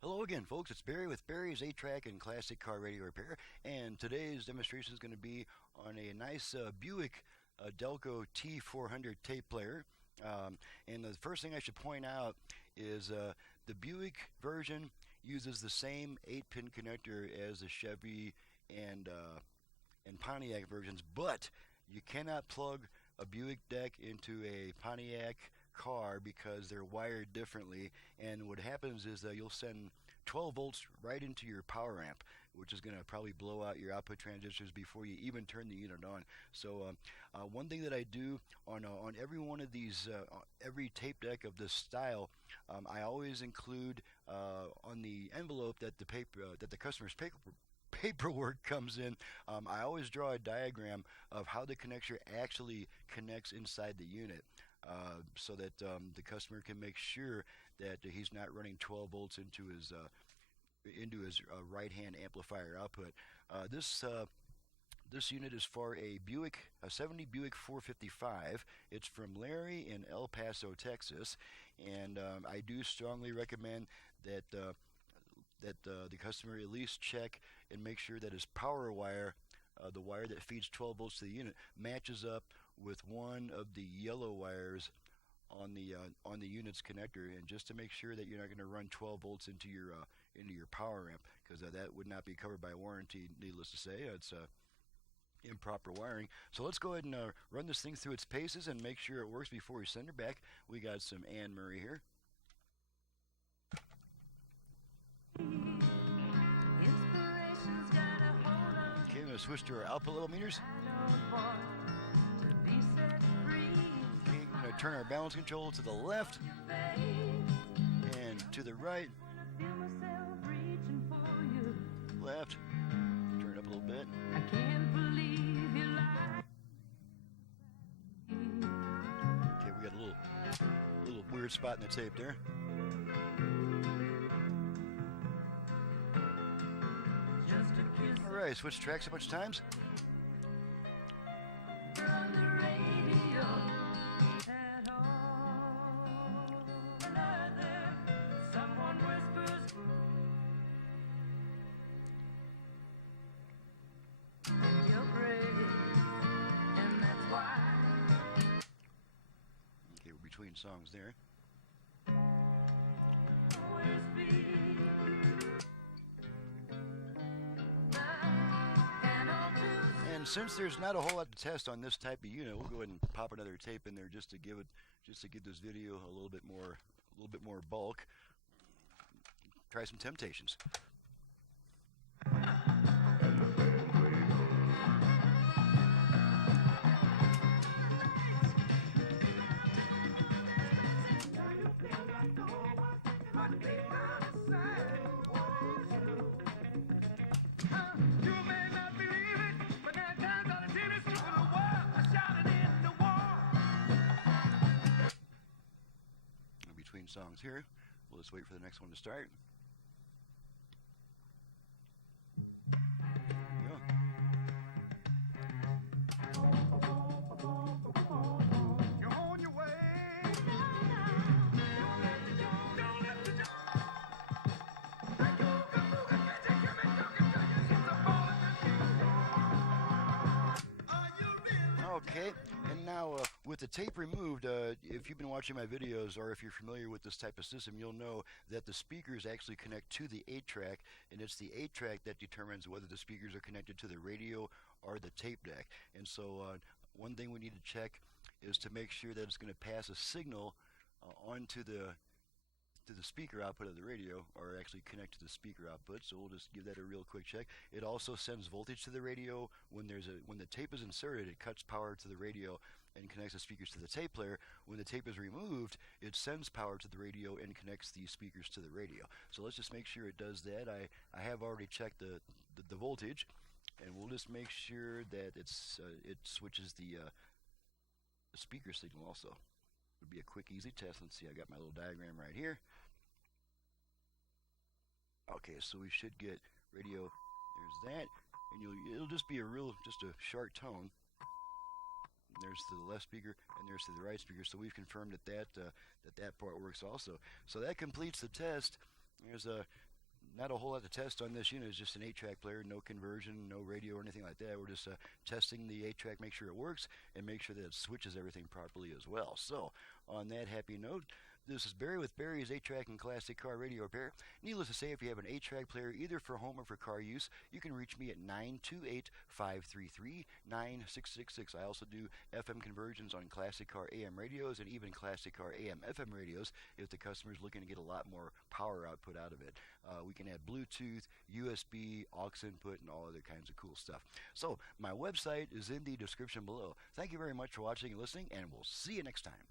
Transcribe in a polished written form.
Hello again, folks. It's Barry with Barry's 8-Track and Classic Car Radio Repair, and today's demonstration is going to be on a nice Buick Delco T-400 tape player. And the first thing I should point out is the Buick version uses the same 8-pin connector as the Chevy and Pontiac versions, but you cannot plug a Buick deck into a Pontiac car because they're wired differently, and what happens is that you'll send 12 volts right into your power amp, which is going to probably blow out your output transistors before you even turn the unit on. So one thing that I do on every one of these every tape deck of this style, I always include on the envelope that the customer's paperwork comes in, I always draw a diagram of how the connector actually connects inside the unit, so that the customer can make sure that he's not running 12 volts into his right-hand amplifier output. This unit is for a 70 Buick 455. It's from Larry in El Paso, Texas, and I do strongly recommend that the customer at least check and make sure that his power wire, the wire that feeds 12 volts to the unit, matches up with one of the yellow wires on the unit's connector, and just to make sure that you're not going to run 12 volts into your power amp, because that would not be covered by warranty. Needless to say, it's improper wiring. So let's go ahead and run this thing through its paces and make sure it works before we send her back. We got some Anne Murray here. Okay, I'm going to switch to our output level meters. Okay, I'm going to turn our balance control to the left and to the right. Left. Turn it up a little bit. Okay, we got a little weird spot in the tape there. Alright, switch tracks a bunch of times. Okay, we're between songs there. And since there's not a whole lot to test on this type of unit, we'll go ahead and pop another tape in there just to give this video a little bit more bulk. Try some Temptations. Between songs here, we'll just wait for the next one to start. Okay, and now with the tape removed, if you've been watching my videos or if you're familiar with this type of system, you'll know that the speakers actually connect to the 8-track, and it's the 8-track that determines whether the speakers are connected to the radio or the tape deck. And so one thing we need to check is to make sure that it's going to pass a signal onto the speaker output of the radio, or actually connect to the speaker output. So we'll just give that a real quick check. It also sends voltage to the radio. When the tape is inserted, it cuts power to the radio and connects the speakers to the tape player. When the tape is removed, it sends power to the radio and connects the speakers to the radio. So let's just make sure it does that. I have already checked the voltage, and we'll just make sure that it switches the speaker signal also. Would be a quick, easy test. Let's see, I got my little diagram right here. Okay, so we should get radio. There's that, and it'll just be just a short tone. There's to the left speaker, and there's to the right speaker. So we've confirmed that part works also. So that completes the test. There's not a whole lot to test on this unit. It's just an 8-track player, no conversion, no radio or anything like that. We're just testing the 8-track, make sure it works, and make sure that it switches everything properly as well. So, on that happy note, this is Barry with Barry's 8-track and classic car radio repair. Needless to say, if you have an 8-track player either for home or for car use, you can reach me at 928-533-9666. I also do FM conversions on classic car AM radios and even classic car AM FM radios if the customer is looking to get a lot more power output out of it. We can add Bluetooth, USB, aux input, and all other kinds of cool stuff. So my website is in the description below. Thank you very much for watching and listening, and we'll see you next time.